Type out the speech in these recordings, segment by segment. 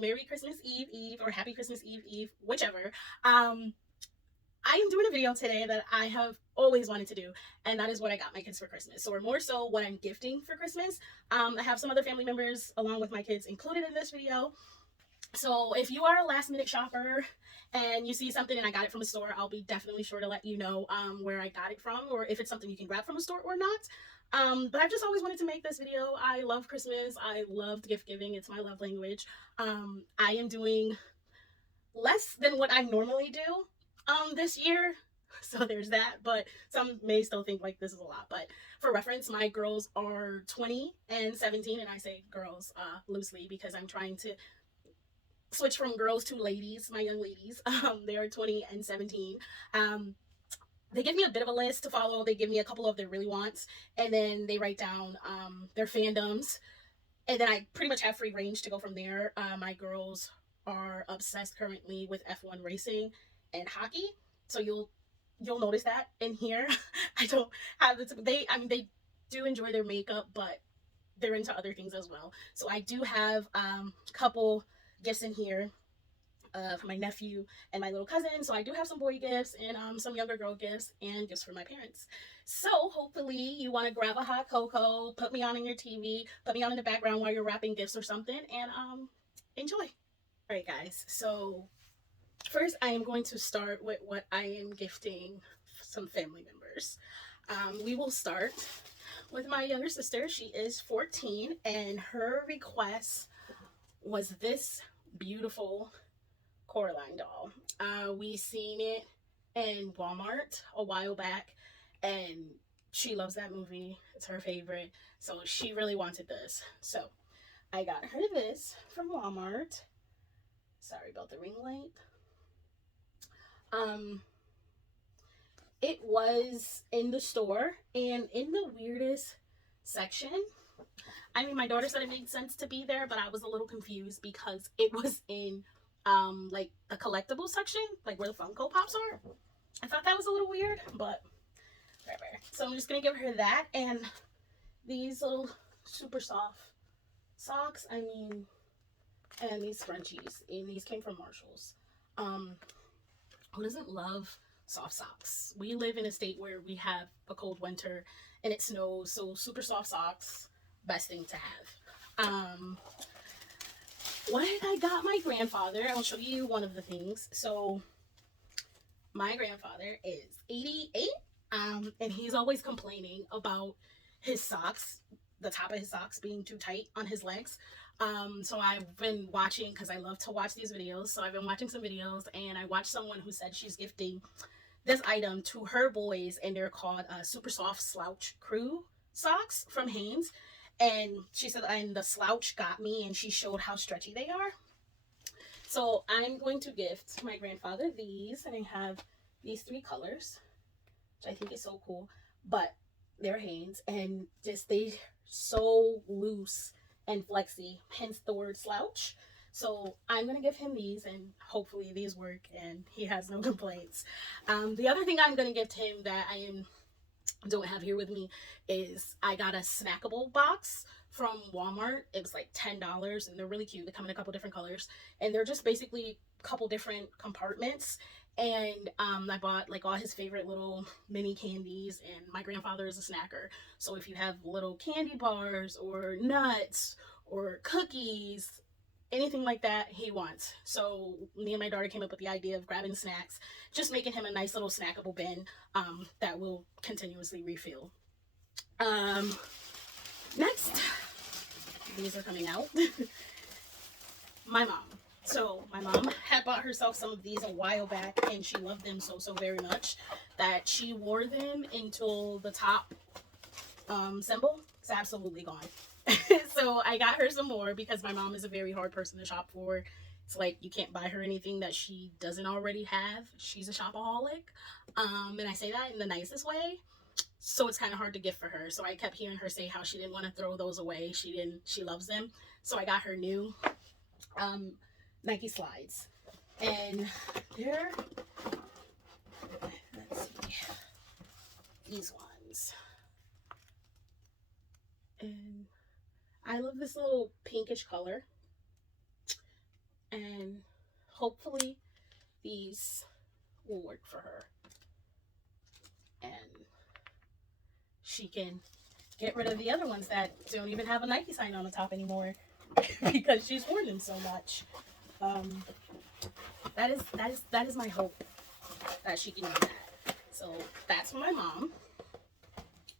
Merry Christmas Eve Eve or Happy Christmas Eve Eve, whichever. I am doing a video today that I have always wanted to do, and that is what I got my kids for Christmas. Or more so, what I'm gifting for Christmas. I have some other family members along with my kids included in this video. So if you are a last minute shopper and you see something and I got it from a store, I'll be definitely sure to let you know where I got it from, or if it's something you can grab from a store or not. But I've just always wanted to make this video. I love Christmas. I love gift giving. It's my love language. I am doing less than what I normally do this year. So there's that, but some may still think like this is a lot. But for reference, my girls are 20 and 17, and I say girls loosely because I'm trying to switch from girls to ladies, my young ladies. They are 20 and 17. They give me a bit of a list to follow. They give me a couple of their really wants, and then they write down their fandoms, and then I pretty much have free range to go from there. My girls are obsessed currently with F1 racing and hockey, so you'll notice that in here. I don't have the they do enjoy their makeup, but they're into other things as well. So I do have a couple gifts in here for my nephew and my little cousin. So I do have some boy gifts and some younger girl gifts and gifts for my parents. So hopefully you want to grab a hot cocoa, put me on in your TV, put me on in the background while you're wrapping gifts or something, and enjoy. All right, guys. So first, I am going to start with what I am gifting some family members. We will start with my younger sister. She is 14, and her request was this beautiful Coraline doll. We seen it in Walmart a while back, and she loves that movie. It's her favorite, so she really wanted this. So I got her this from Walmart. Sorry about the ring light. It was in the store and in the weirdest section. I mean, my daughter said it made sense to be there, but I was a little confused because it was in like the collectible section, like where the Funko Pops are. I thought that was a little weird, but whatever. So I'm just gonna give her that and these little super soft socks. I mean, and these scrunchies, and these came from Marshalls. Who doesn't love soft socks? We live in a state where we have a cold winter and it snows, so super soft socks, best thing to have. What I got my grandfather, I'll show you one of the things. So my grandfather is 88, and he's always complaining about his socks, the top of his socks being too tight on his legs. So I've been watching, because I love to watch these videos, so I've been watching some videos, and I watched someone who said she's gifting this item to her boys, and they're called Super Soft Slouch Crew socks from Hanes. And she said, and the slouch got me, and she showed how stretchy they are. So I'm going to gift my grandfather these, and I have these 3 colors, which I think is so cool, but they're Hanes, and just they so loose and flexy, hence the word slouch. So I'm gonna give him these, and hopefully these work and he has no complaints. The other thing I'm gonna gift him that don't have here with me is I got a snackable box from Walmart. It was like $10, and they're really cute. They come in a couple different colors, and they're just basically a couple different compartments. And I bought like all his favorite little mini candies, and my grandfather is a snacker, so if you have little candy bars or nuts or cookies, anything like that, he wants. So me and my daughter came up with the idea of grabbing snacks, just making him a nice little snackable bin that will continuously refill. Next, these are coming out. My mom. So my mom had bought herself some of these a while back, and she loved them so very much that she wore them until the top symbol is absolutely gone. So I got her some more because my mom is a very hard person to shop for. It's like you can't buy her anything that she doesn't already have. She's a shopaholic, and I say that in the nicest way. So it's kind of hard to gift for her. So I kept hearing her say how she didn't want to throw those away. She loves them. So I got her new Nike slides, and they're, let's see, these ones. And I love this little pinkish color. and hopefully these will work for her and she can get rid of the other ones that don't even have a Nike sign on the top anymore because she's worn them so much. That is my hope, that she can do that. So that's for my mom.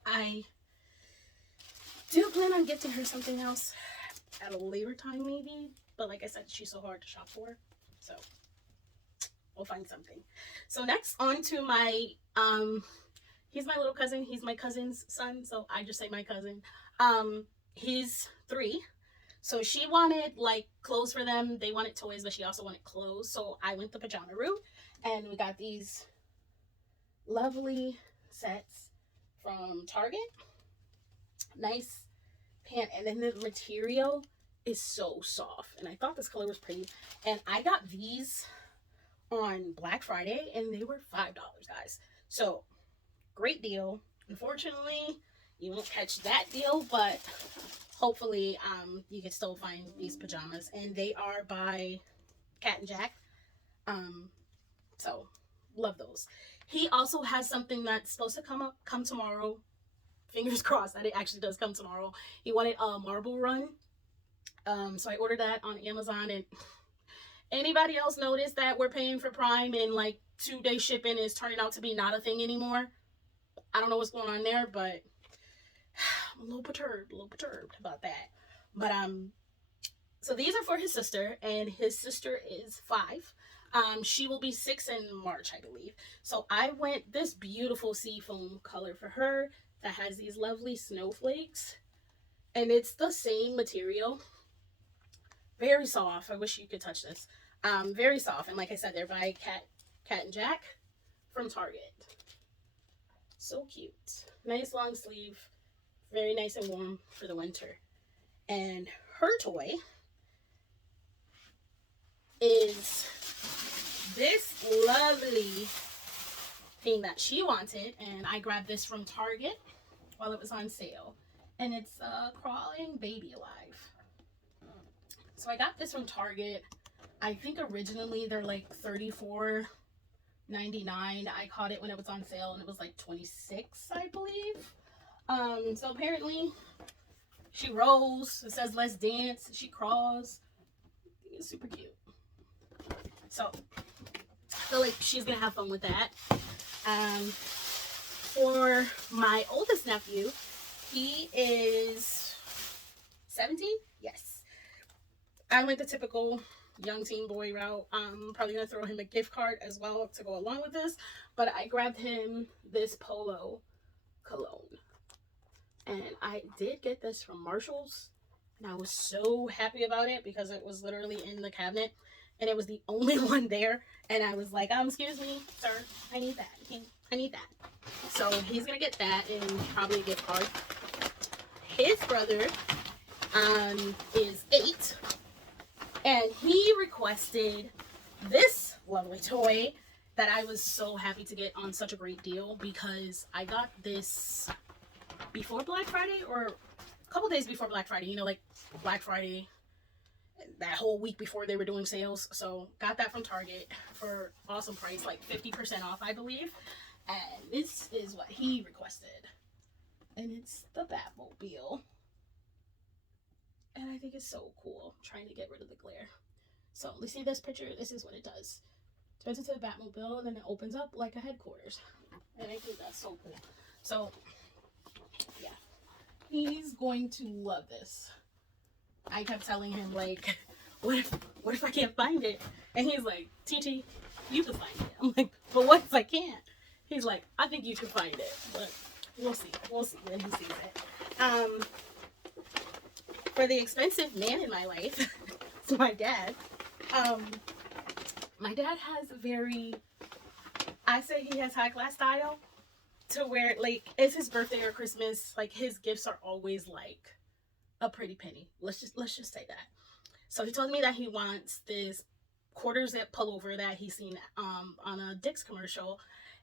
I do plan on gifting her something else at a later time maybe, but like I said, she's so hard to shop for, so we'll find something. So next, on to my he's my little cousin. He's my cousin's son, so I just say my cousin. He's 3. So she wanted like clothes for them. They wanted toys, but she also wanted clothes. So I went the pajama route, and we got these lovely sets from Target. Nice pant, and then the material is so soft. And I thought this color was pretty. And I got these on Black Friday, and they were $5, guys. So great deal. Unfortunately, you won't catch that deal, but hopefully you can still find these pajamas, and they are by Cat and Jack. So love those. He also has something that's supposed to come tomorrow. Fingers crossed that it actually does come tomorrow. He wanted a Marble Run, so I ordered that on Amazon. And anybody else notice that we're paying for Prime and like 2-day shipping is turning out to be not a thing anymore? I don't know what's going on there, but I'm a little perturbed about that. But so these are for his sister, and his sister is 5. She will be 6 in March, I believe. So I went this beautiful seafoam color for her that has these lovely snowflakes, and it's the same material. Very soft. I wish you could touch this. Very soft, and like I said, they're by Cat and Jack from Target. So cute. Nice long sleeve. Very nice and warm for the winter. And her toy is this lovely thing that she wanted, and I grabbed this from Target while it was on sale, and it's a crawling baby alive. So I got this from Target. I think originally they're like $34.99. I caught it when it was on sale, and it was like $26, I believe. So apparently she rolls. It says let's dance. She crawls. It's super cute. So I feel like she's gonna have fun with that. For my oldest nephew, he is 17. Yes, I went the typical young teen boy route. I'm probably gonna throw him a gift card as well to go along with this, but I grabbed him this Polo cologne, and I did get this from Marshall's, and I was so happy about it because it was literally in the cabinet and it was the only one there, and I was like, excuse me, sir, I need that. I need that. So he's gonna get that and probably a gift card. His brother is 8, and he requested this lovely toy that I was so happy to get on such a great deal, because I got this before Black Friday, or a couple days before Black Friday, you know, like Black Friday, that whole week before they were doing sales. So got that from Target for awesome price, like 50% off, I believe. And this is what he requested, and it's the Batmobile, and I think it's so cool. I'm trying to get rid of the glare. So you see this picture? This is what it does. It turns into the Batmobile, and then it opens up like a headquarters, and I think that's so cool. So yeah, he's going to love this. I kept telling him, like, what if I can't find it? And he's like, TT, you can find it. I'm like, but what if I can't? He's like, I think you can find it, but we'll see. We'll see when he sees it. For the expensive man in my life, it's my dad. My dad has I say he has high class style, to where, like, it's his birthday or Christmas, like, his gifts are always like a pretty penny. Let's just say that. So he told me that he wants this quarter zip pullover that he's seen on a Dick's commercial.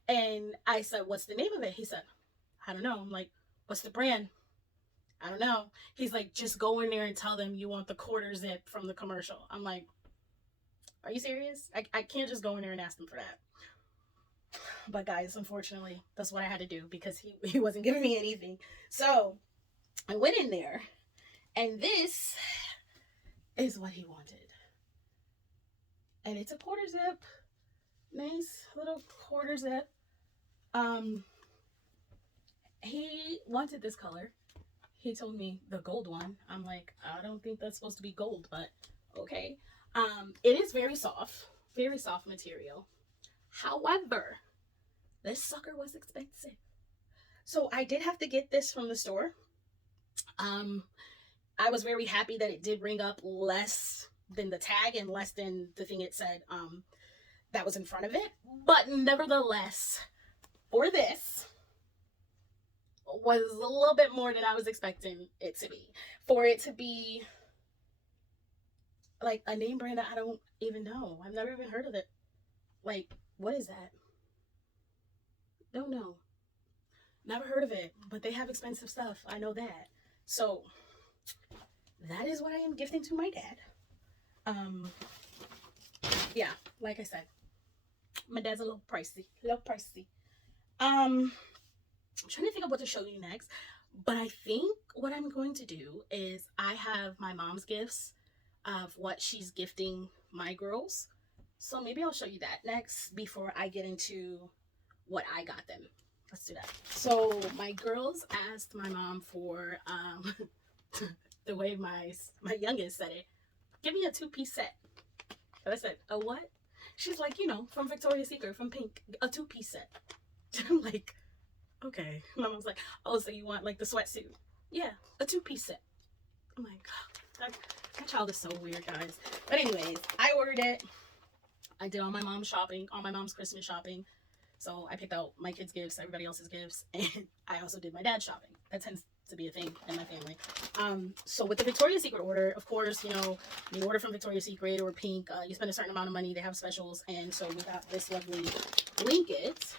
And I said, what's the name of it? He said, I don't know. I'm like, what's the brand? I don't know. He's like, just go in there and tell them you want the quarter zip from the commercial. I'm like, Are you serious? I can't just go in there and ask them for that. But guys, unfortunately, that's what I had to do because he wasn't giving me anything. So I went in there, and this is what he wanted. And it's a quarter zip. Nice little quarter zip. He wanted this color. He told me the gold one. I'm like, I don't think that's supposed to be gold, but okay. It is very soft material. However, this sucker was expensive. So I did have to get this from the store. I was very happy that it did ring up less than the tag and less than the thing it said that was in front of it. But nevertheless, for this was a little bit more than I was expecting it to be. For it to be like a name brand that I don't even know. I've never even heard of it. Like, what is that? Don't know. Never heard of it, but they have expensive stuff. I know that. So that is what I am gifting to my dad. Yeah, like I said, my dad's a little pricey. I'm trying to think of what to show you next, but I think what I'm going to do is I have my mom's gifts of what she's gifting my girls. So maybe I'll show you that next before I get into what I got them. Let's do that. So my girls asked my mom for the way my youngest said it, give me a 2-piece set. And I said, a what? She's like, you know, from Victoria's Secret, from Pink, a 2-piece set. I'm like, okay. My mom's like, oh, so you want like the sweatsuit? Yeah, a 2-piece set. I'm like, oh, that child is so weird, guys. But anyways, I ordered it. I did all my mom's shopping, all my mom's Christmas shopping. So I picked out my kids' gifts, everybody else's gifts, and I also did my dad's shopping. That tends to be a thing in my family. So with the Victoria's Secret order, of course, you know, you order from Victoria's Secret or Pink, you spend a certain amount of money, they have specials, and so we got this lovely blanket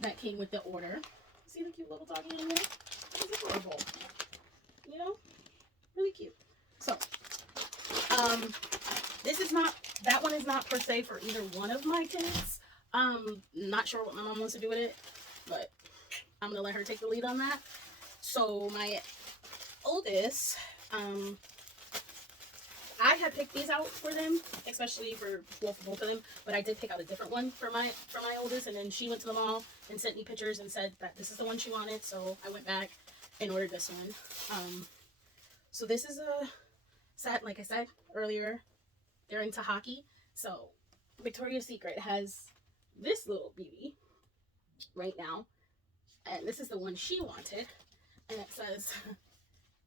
that came with the order. See the cute little doggy in there? It's adorable. You know? Really cute. So, that one is not per se for either one of my kids. Not sure what my mom wants to do with it, but I'm gonna let her take the lead on that. So my oldest, I had picked these out for them, especially for both of them, but I did pick out a different one for my oldest, and then she went to the mall and sent me pictures and said that this is the one she wanted, so I went back and ordered this one. So this is a set, like I said earlier, they're into hockey, so Victoria's Secret has this little beauty right now, and this is the one she wanted, and it says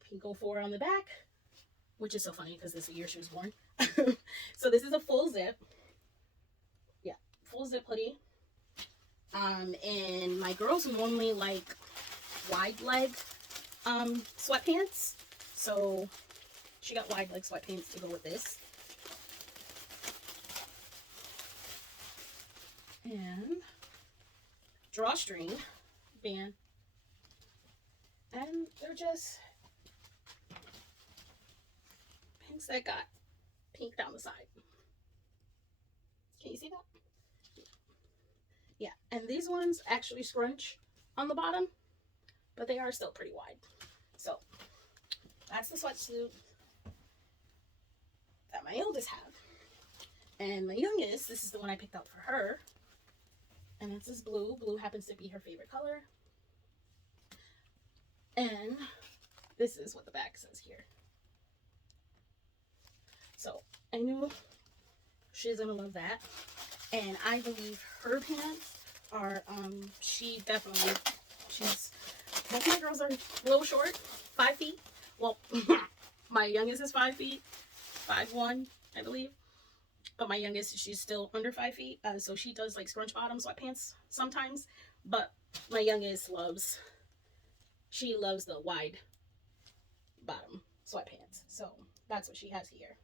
Pink 04 on the back, which is so funny because this is the year she was born. So this is a full zip, yeah, full zip hoodie, and my girls normally like wide leg sweatpants, so she got wide leg sweatpants to go with this. And drawstring band, and they're just pinks that got pink down the side. Can you see that? Yeah, and these ones actually scrunch on the bottom, but they are still pretty wide. So that's the sweatsuit that my oldest have, and my youngest, this is the one I picked out for her. And it's this blue. Blue happens to be her favorite color. And this is what the back says here. So I knew she's gonna love that. And I believe her pants are, both my girls are a little short, 5 feet. Well, my youngest is 5 feet, 5'1", I believe. But my youngest, she's still under 5 feet, so she does like scrunch bottom sweatpants sometimes. But my youngest loves the wide bottom sweatpants, so that's what she has here,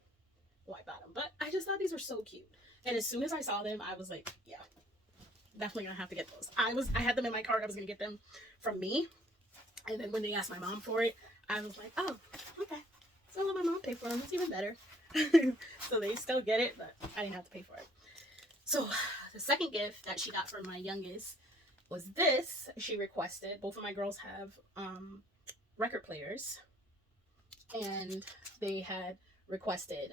wide bottom. But I just thought these were so cute, and as soon as I saw them, I was like, yeah, definitely gonna have to get those. I had them in my cart. I was gonna get them from me, and then when they asked my mom for it, I was like, oh, okay. So I'll let my mom pay for them. It's even better. So they still get it, but I didn't have to pay for it. So the second gift that she got from my youngest was this. She requested, both of my girls have record players, and they had requested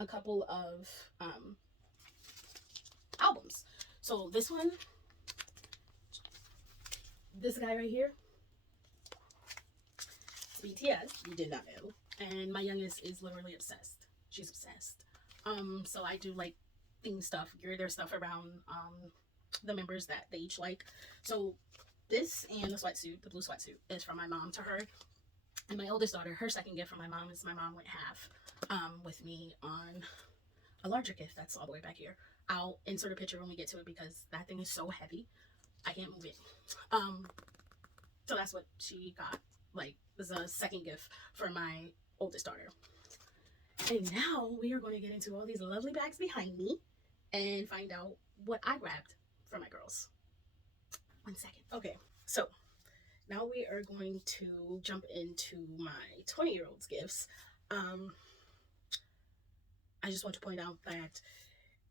a couple of albums. So this one, this guy right here, BTS, you did not know. And my youngest is literally obsessed. She's obsessed. So I do like theme stuff, gear their stuff around the members that they each like. So this and the sweatsuit, the blue sweatsuit, is from my mom to her. And my oldest daughter, her second gift from my mom is my mom went half with me on a larger gift that's all the way back here. I'll insert a picture when we get to it because that thing is so heavy. I can't move it. So that's what she got. Like, this is a second gift for my oldest daughter. And now we are going to get into all these lovely bags behind me and find out what I grabbed for my girls. 1 second. Okay, so now we are going to jump into my 20-year-old's gifts. I just want to point out that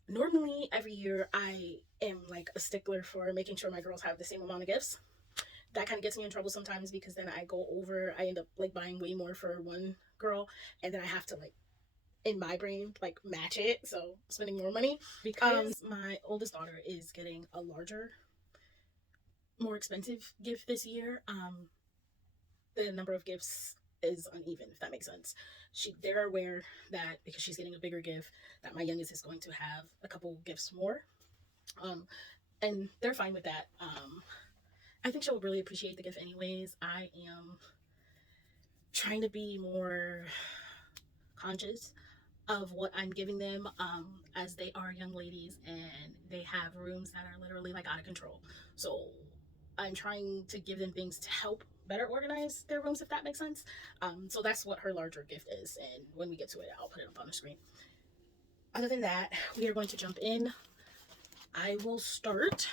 normally every year I am like a stickler for making sure my girls have the same amount of gifts. That kind of gets me in trouble sometimes because then I end up like buying way more for one girl, and then I have to like, in my brain, like match it, so spending more money. Because my oldest daughter is getting a larger, more expensive gift this year, the number of gifts is uneven, if that makes sense. They're aware that because she's getting a bigger gift, that my youngest is going to have a couple gifts more, and they're fine with that. I think she'll really appreciate the gift anyways. I am trying to be more conscious of what I'm giving them, as they are young ladies and they have rooms that are literally like out of control. So I'm trying to give them things to help better organize their rooms, if that makes sense. So that's what her larger gift is, and when we get to it, I'll put it up on the screen. Other than that, we are going to jump in. I will start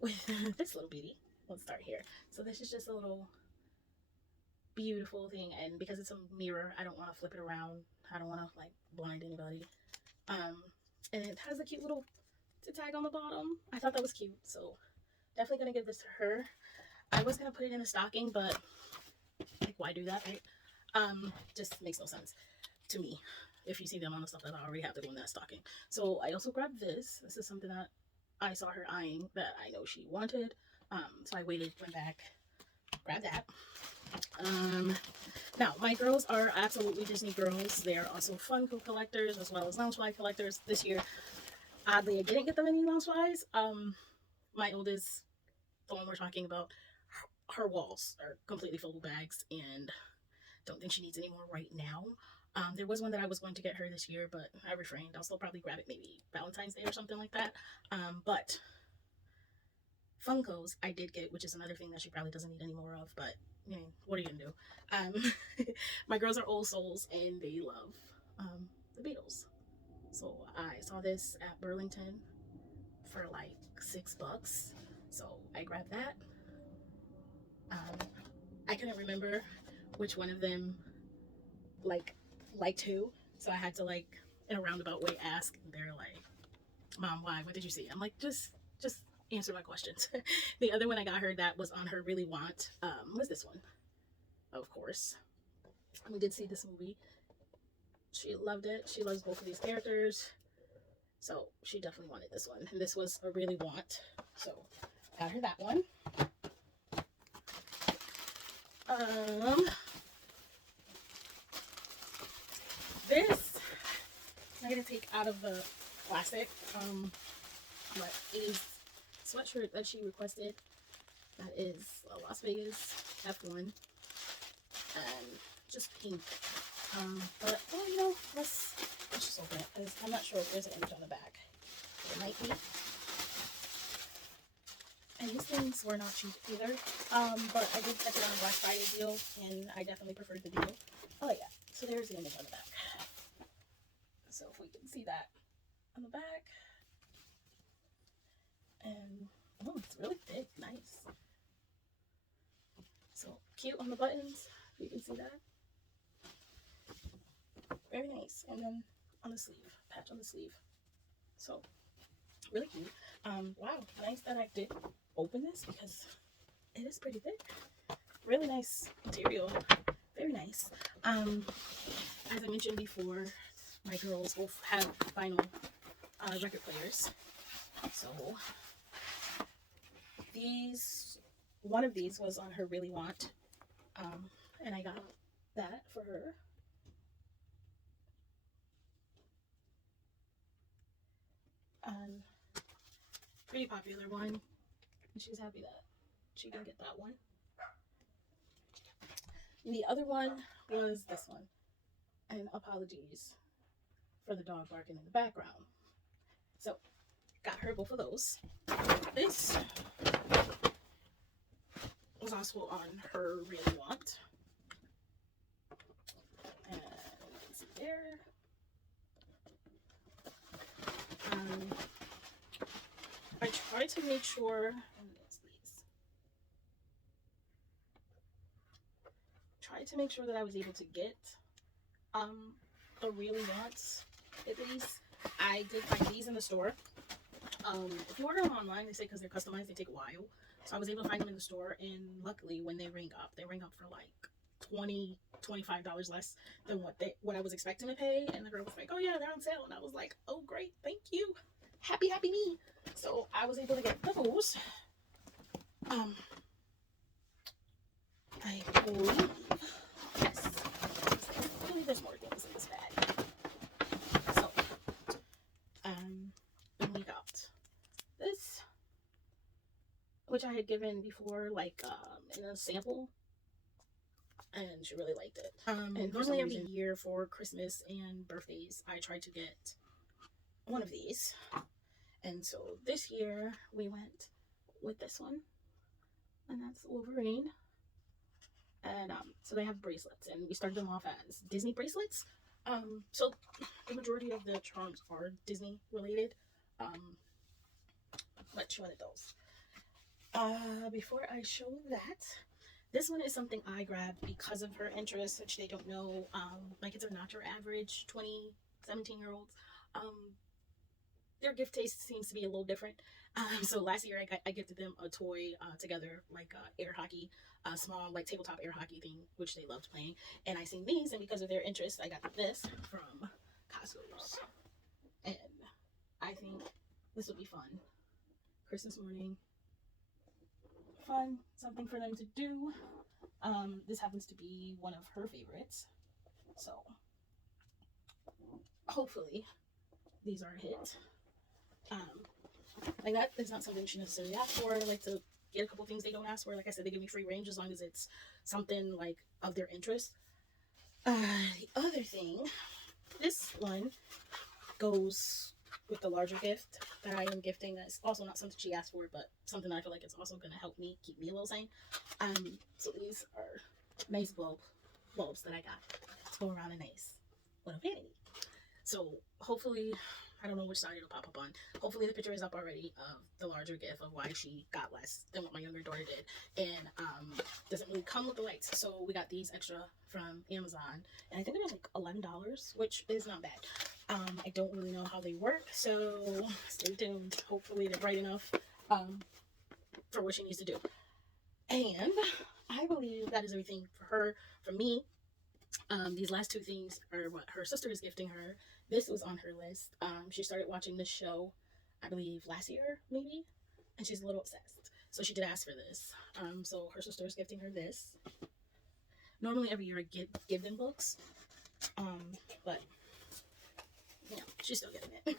with this little beauty. Let's start here. So this is just a little beautiful thing, and because it's a mirror, I don't want to flip it around. I don't want to like blind anybody. And it has a cute little tag on the bottom. I thought that was cute, so definitely gonna give this to her. I was gonna put it in a stocking, but like, why do that, right? Just makes no sense to me. If you see them on the stuff that I already have to go in that stocking. So I also grabbed this. This is something that I saw her eyeing that I know she wanted. So I waited, went back, grabbed that. Now my girls are absolutely Disney girls. They are also Funko collectors as well as Loungefly collectors. This year, oddly, I didn't get them any Loungeflies. My oldest, the one we're talking about, her walls are completely full of bags, and don't think she needs any more right now. There was one that I was going to get her this year, but I refrained. I'll still probably grab it maybe Valentine's Day or something like that. But Funkos I did get, which is another thing that she probably doesn't need any more of, but you know, what are you gonna do? My girls are old souls and they love the Beatles. So I saw this at Burlington for like $6. So I grabbed that. I couldn't remember which one of them liked who, so I had to like in a roundabout way ask. They're like, "Mom, why? What did you see?" I'm like, just answer my questions. The other one I got her that was on her really want was this one, of course. We did see this movie. She loved it. She loves both of these characters, so she definitely wanted this one, and this was a really want, so got her that one. This I'm gonna take out of the plastic, but it is a sweatshirt that she requested. That is a Las Vegas F1, and just pink. But well, you know, let's just open it because I'm not sure if there's an image on the back. It might be. And these things were not cheap either. But I did catch it on a Black Friday deal, and I definitely preferred the deal. Oh yeah, so there's the image on the back. So if we can see that on the back. And oh, it's really thick, nice. So cute on the buttons. You can see that. Very nice. And then on the sleeve, patch on the sleeve. So really cute. Wow, nice that I did open this because it is pretty thick. Really nice material. Very nice. As I mentioned before, my girls both have vinyl record players. So one of these was on her Really Want, and I got that for her. Pretty popular one, and she's happy that she can get that one. The other one was this one, and apologies for the dog barking in the background. So got her both of those. This was also on her Really Want, and you can see there. I tried to make sure, that I was able to get a Really Want. At least I did find these in the store. If you order them online, they say because they're customized, they take a while. So I was able to find them in the store, and luckily when they ring up for like $20, $25 less than what I was expecting to pay. And the girl was like, oh yeah, they're on sale. And I was like, oh great, thank you. Happy me. So I was able to get those. I believe, yes, I believe there's more things in this bag. So, then we got this, which I had given before, like, in a sample, and she really liked it. And normally every year for Christmas and birthdays, I try to get one of these. And so this year we went with this one, and that's Wolverine. And so they have bracelets, and we started them off as Disney bracelets. So the majority of the charms are Disney related. But she wanted those. Before I show that, this one is something I grabbed because of her interest, which they don't know. My kids are not your average 20, 17-year-olds. Their gift taste seems to be a little different. So last year I gifted them a toy together, like air hockey, a small like tabletop air hockey thing, which they loved playing. And I seen these, and because of their interest, I got this from Costco's. And I think this would be fun. Christmas morning, fun, something for them to do. This happens to be one of her favorites, so hopefully these are a hit. Like that is not something she necessarily asked for. I like to get a couple things they don't ask for. Like I said, they give me free range as long as it's something like of their interest. The other thing, this one goes with the larger gift that I am gifting. That's also not something she asked for, but something I feel like it's also going to help me keep me a little sane. So these are nice bulbs that I got to go around a nice little vanity. So hopefully, I don't know which side it'll pop up on. Hopefully the picture is up already of the larger gift of why she got less than what my younger daughter did. And doesn't really come with the lights. So we got these extra from Amazon. And I think it was like $11, which is not bad. I don't really know how they work, so stay tuned. Hopefully they're bright enough for what she needs to do. And I believe that is everything for her. For me, these last two things are what her sister is gifting her. This was on her list. She started watching this show, I believe, last year, maybe, and she's a little obsessed. So she did ask for this. So her sister is gifting her this. Normally every year I give them books, but you know, she's still getting it.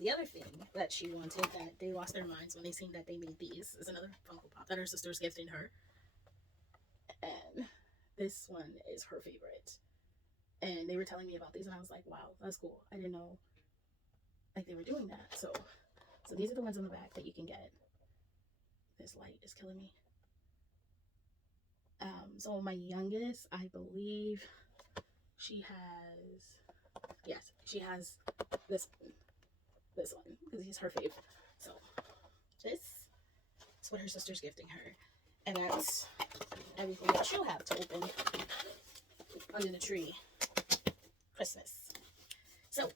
The other thing that she wanted that they lost their minds when they seen that they made these is another Funko Pop that her sister's gifting her. And this one is her favorite. And they were telling me about these, and I was like, wow, that's cool. I didn't know like they were doing that. So these are the ones in the back that you can get. This light is killing me. So my youngest, I believe she has this one because he's her favorite. So this is what her sister's gifting her. And that's everything that she'll have to open under the tree Christmas. So,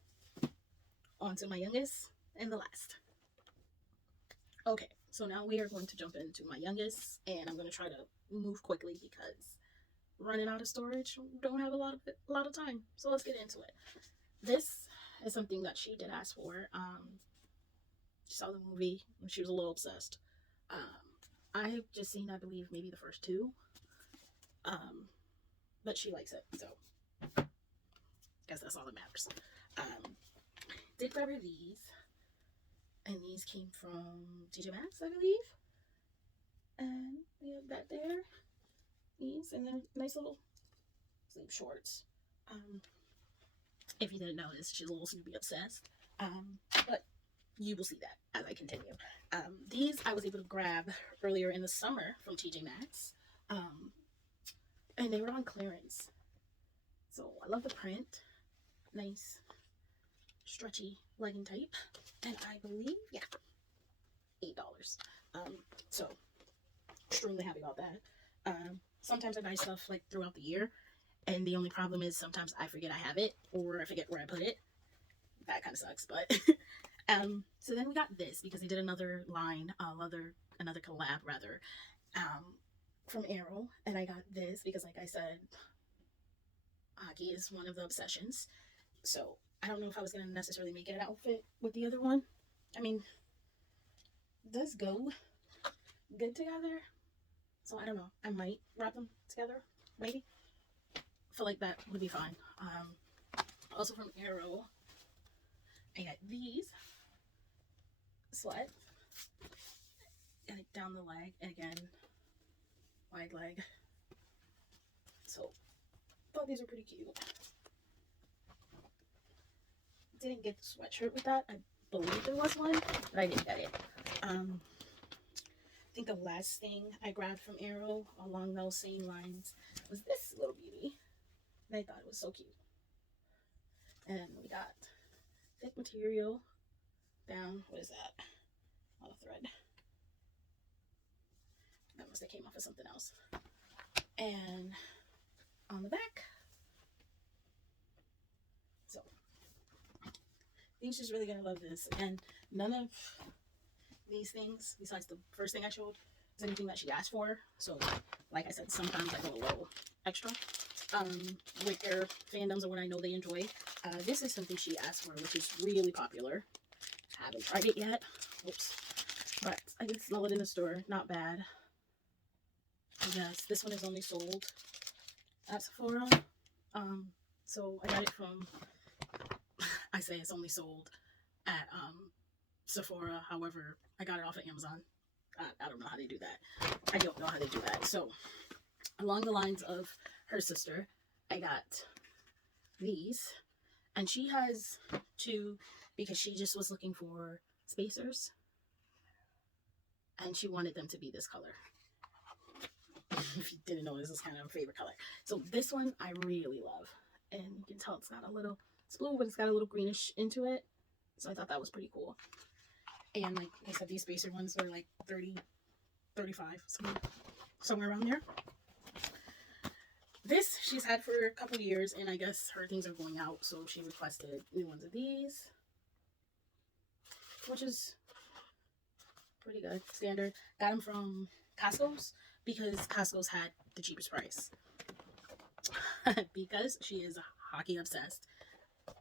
on to my youngest and the last. Okay, so now we are going to jump into my youngest, and I'm going to try to move quickly because running out of storage, don't have a lot of time. So let's get into it. This is something that she did ask for. She saw the movie and she was a little obsessed. I've just seen, I believe, maybe the first two. But she likes it, so guess that's all that matters. Did grab her these, and these came from TJ Maxx, I believe. And we have that there. These, and they're nice little sleeve shorts. If you didn't notice, she's a little Snoopy obsessed. But you will see that as I continue. These I was able to grab earlier in the summer from TJ Maxx. And they were on clearance. So I love the print. Nice, stretchy legging type. And I believe, yeah, $8. So extremely happy about that. Sometimes I buy stuff like throughout the year, and the only problem is sometimes I forget I have it, or I forget where I put it. That kind of sucks, but so then we got this because they did another line, another collab rather, from Arrow, and I got this because, like I said, hockey is one of the obsessions. So I don't know if I was gonna necessarily make it an outfit with the other one. I mean, it does go good together. So I don't know. I might wrap them together, maybe. I feel like that would be fine. Also from Arrow, I got these sweats. And like down the leg, and again, wide leg. So, thought these are pretty cute. Didn't get the sweatshirt with that. I believe there was one, but I didn't get it. I think the last thing I grabbed from Arrow along those same lines was this little beauty. And I thought it was so cute. And we got thick material down. What is that? Not a thread. That must have came off of something else. And on the back. So, I think she's really gonna love this. And none of these things, besides the first thing I showed, is anything that she asked for. So, like I said, sometimes I go a little extra with their fandoms or what I know they enjoy. This is something she asked for, which is really popular. Haven't tried it yet. Oops. But I can smell it in the store. Not bad. Yes, this one is only sold at Sephora. So I got it from, I say it's only sold at Sephora. However, I got it off of Amazon. I don't know how they do that. I don't know how they do that. So along the lines of her sister, I got these. And she has two because she just was looking for spacers. And she wanted them to be this color. If you didn't know, this is kind of a favorite color. So this one I really love. And you can tell it's got a little, it's blue, but it's got a little greenish into it. So I thought that was pretty cool. And like I said, these spacer ones are like 30, 35, somewhere around there. This she's had for a couple years, and I guess her things are going out, so she requested new ones of these, which is pretty good, standard. Got them from Costco's because Costco's had the cheapest price. Because she is hockey obsessed.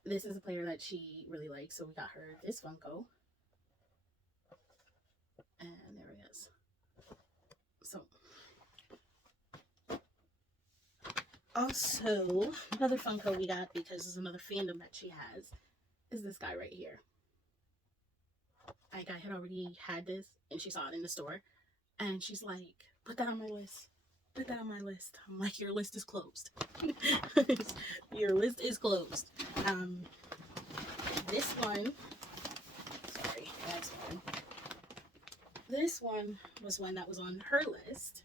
This is a player that she really likes, so we got her this Funko. And there it is. So, also, another Funko we got, because there's another fandom that she has, is this guy right here. Like, I had already had this, and she saw it in the store, and she's like, put that on my list. Put that on my list. I'm like, your list is closed. Your list is closed. This one, sorry, that's one. This one was one that was on her list.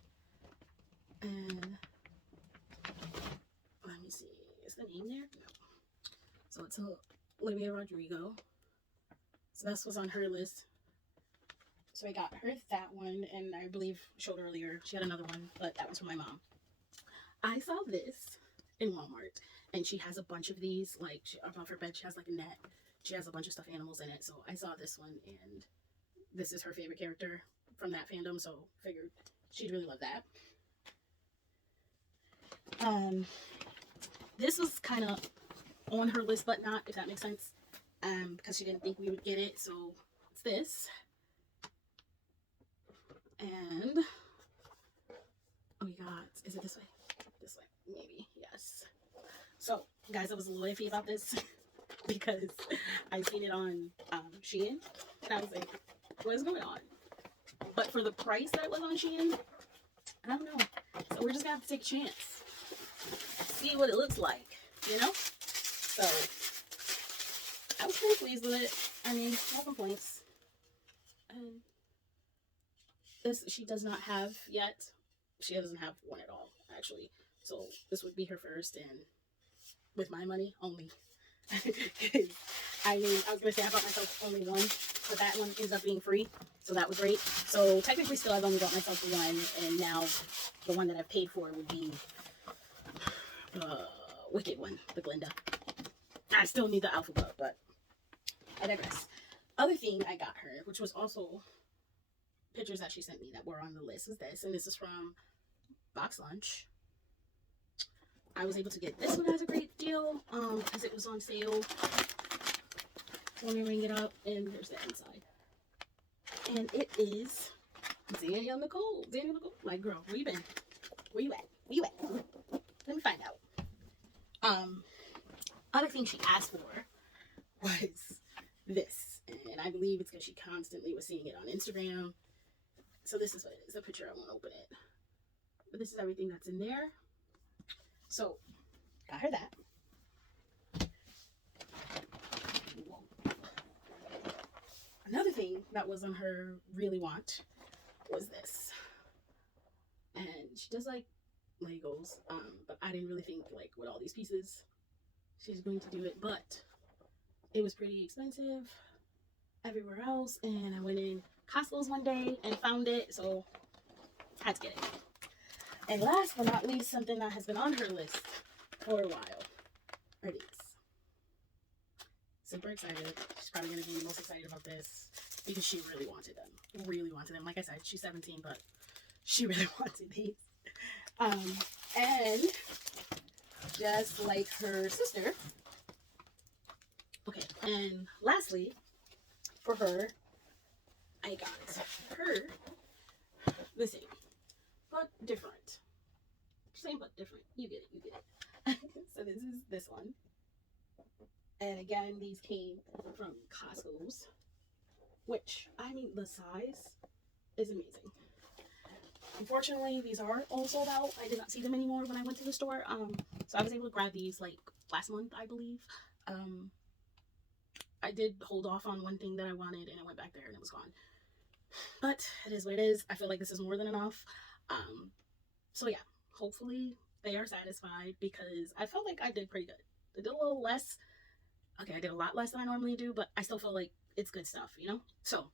And let me see, is the name there? No. So it's Olivia Rodrigo. So this was on her list. So I got her that one, and I believe showed earlier she had another one, but that was for my mom. I saw this in Walmart, and she has a bunch of these. Like above her bed, she has like a net. She has a bunch of stuffed animals in it. So I saw this one, and this is her favorite character from that fandom. So figured she'd really love that. This was kind of on her list, but not, if that makes sense. Because she didn't think we would get it. So it's this. And oh my god, is it this way? This way, maybe, yes. So, guys, I was a little iffy about this because I seen it on Shein, and I was like, what is going on? But for the price that it was on Shein, I don't know. So we're just gonna have to take a chance. See what it looks like, you know? So, I was pretty pleased with it. I mean, no complaints. And this she does not have yet. She doesn't have one at all, actually. So this would be her first, and with my money only. I mean, I was gonna say I bought myself only one, but that one ends up being free, so that was great. So technically, still I've only bought myself one, and now the one that I've paid for would be the Wicked one, the Glinda. I still need the Alphabet, but I digress. Other thing I got her, which was also pictures that she sent me that were on the list, is this, and this is from Box Lunch. I was able to get this one as a great deal because it was on sale. Let me ring it up, and there's the inside. And it is Danielle Nicole. Danielle Nicole, like, girl, where you been? Where you at? Where you at? Let me find out. Other thing she asked for was this, and I believe it's because she constantly was seeing it on Instagram. So this is what it is. The picture, I won't open it, but this is everything that's in there. So, got her that. Another thing that was on her really want was this. And she does like Legos, but I didn't really think like with all these pieces she's going to do it, but it was pretty expensive everywhere else, and I went in Costco's one day and found it, so had to get it. And last but not least, something that has been on her list for a while are these. Super excited. She's probably going to be most excited about this because she really wanted them. Really wanted them. Like I said, she's 17, but she really wanted these. And just like her sister. Okay, and lastly, for her, I got her the same, but different. Same but different. You get it, you get it. So this is this one. And again, these came from Costco's, which, I mean, the size is amazing. Unfortunately, these are all sold out. I did not see them anymore when I went to the store. So I was able to grab these like last month, I believe. I did hold off on one thing that I wanted, and I went back there and it was gone. But it is what it is. I feel like this is more than enough. So yeah, hopefully they are satisfied because I felt like I did pretty good. I did a little less. Okay, I did a lot less than I normally do, but I still feel like it's good stuff, you know? So,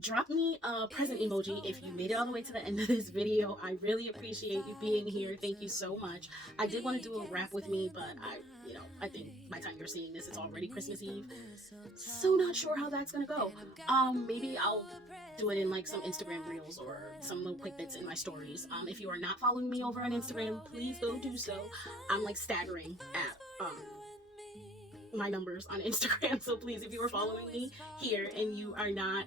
drop me a present emoji if you made it all the way to the end of this video. I really appreciate you being here. Thank you so much. I did want to do a wrap with me, but I think by the time you're seeing this, it's already Christmas Eve. So not sure how that's gonna go. Maybe I'll do it in like some Instagram reels or some little quick bits in my stories. If you are not following me over on Instagram, please go do so. I'm like staggering at my numbers on Instagram, so please, if you are following me here and you are not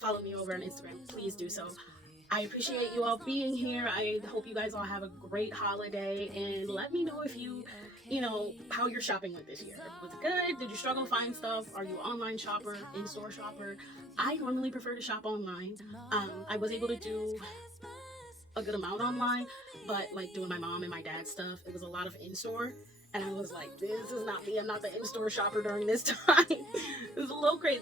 following me over on Instagram, please do so. I appreciate you all being here. I hope you guys all have a great holiday, and let me know if you know how your shopping went this year. Was it good? Did you struggle to find stuff? Are you an online shopper, in-store shopper? I normally prefer to shop online. I was able to do a good amount online, but like doing my mom and my dad's stuff, it was a lot of in-store. And I was like, this is not me. I'm not the in-store shopper during this time. It was a little crazy.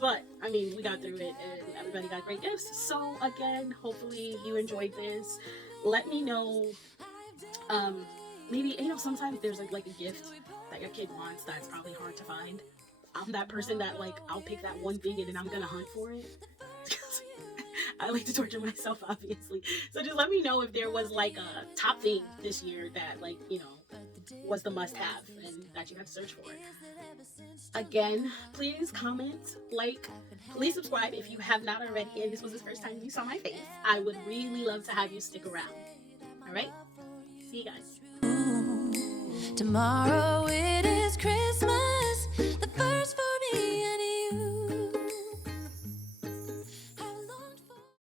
But, I mean, we got through it and everybody got great gifts. So, again, hopefully you enjoyed this. Let me know, maybe, sometimes there's like a gift that your kid wants that's probably hard to find. I'm that person that, like, I'll pick that one thing and then I'm gonna hunt for it. I like to torture myself, obviously. So just let me know if there was like a top thing this year that, like, you know, was the must have and that you had to search for. Again, please comment, like, please subscribe if you have not already and this was the first time you saw my face. I would really love to have you stick around. All right? See you guys. Tomorrow it is.